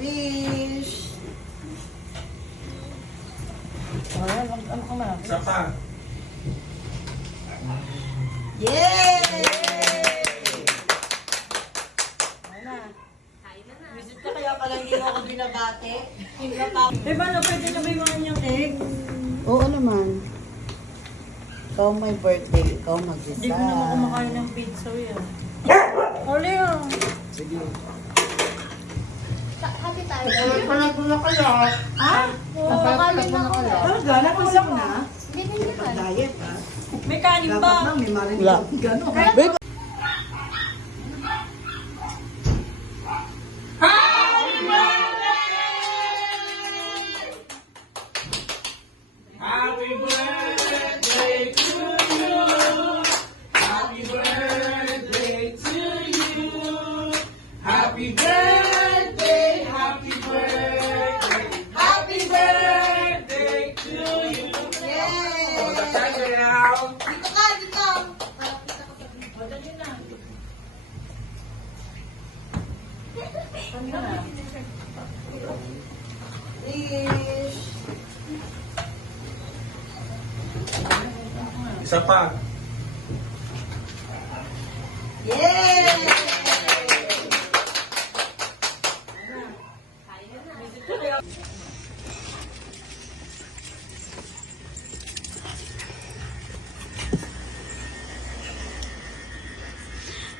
Wish. Ayan, ano ka man? Isa pa. Yay! Visit ka kaya pala hindi mo ako binabate. Eh, paano? Pwede na ba yung mga niyang egg? Oo naman. Ikaw may birthday, ikaw mag-isa. Hindi ko naman kumakain ng pizza yan. Oli ah. Sige. Happy tayo. Palag mo na kaya. Ha? Oo, kakain na ako. Talaga, nakulang na. Hindi din naman. Diet, ha? May kanin ba? may marinig Wala. gano'n. Happy birthday to you. Happy birthday to you. Happy birthday, happy birthday. Happy birthday to you. Yay! Tagayaw. Dito ka, dito. Madali na. Ano na? Wish. Isa pa. Yay!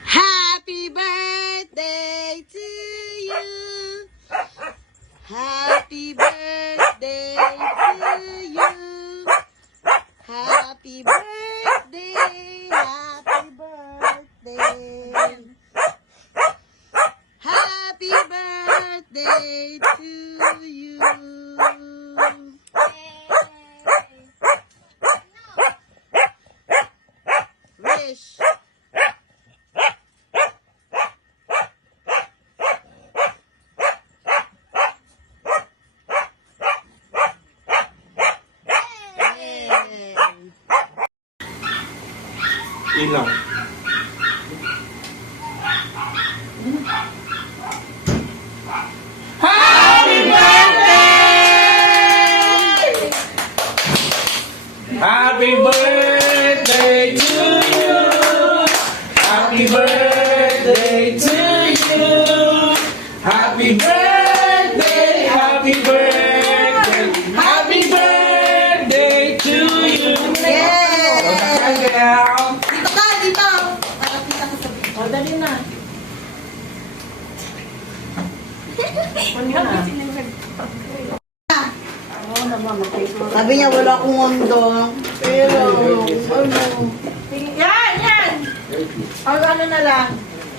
Happy birthday to you. Happy birthday to you. Happy birthday. Happy birthday. Happy birthday to you. Wish. Yay. Ilang. Happy birthday to you. Happy birthday to you. Happy birthday, happy birthday. Happy birthday to you. Yay! Tagayaw. Dito ka, dito. Malapit ako sa bito. O, dali na. Ano na? Oo naman, mag-Facebook. Sabi niya wala akong ondong. Pero, ano? Yan, yan! O, ano na lang.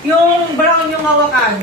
Yung brown yung hawakan.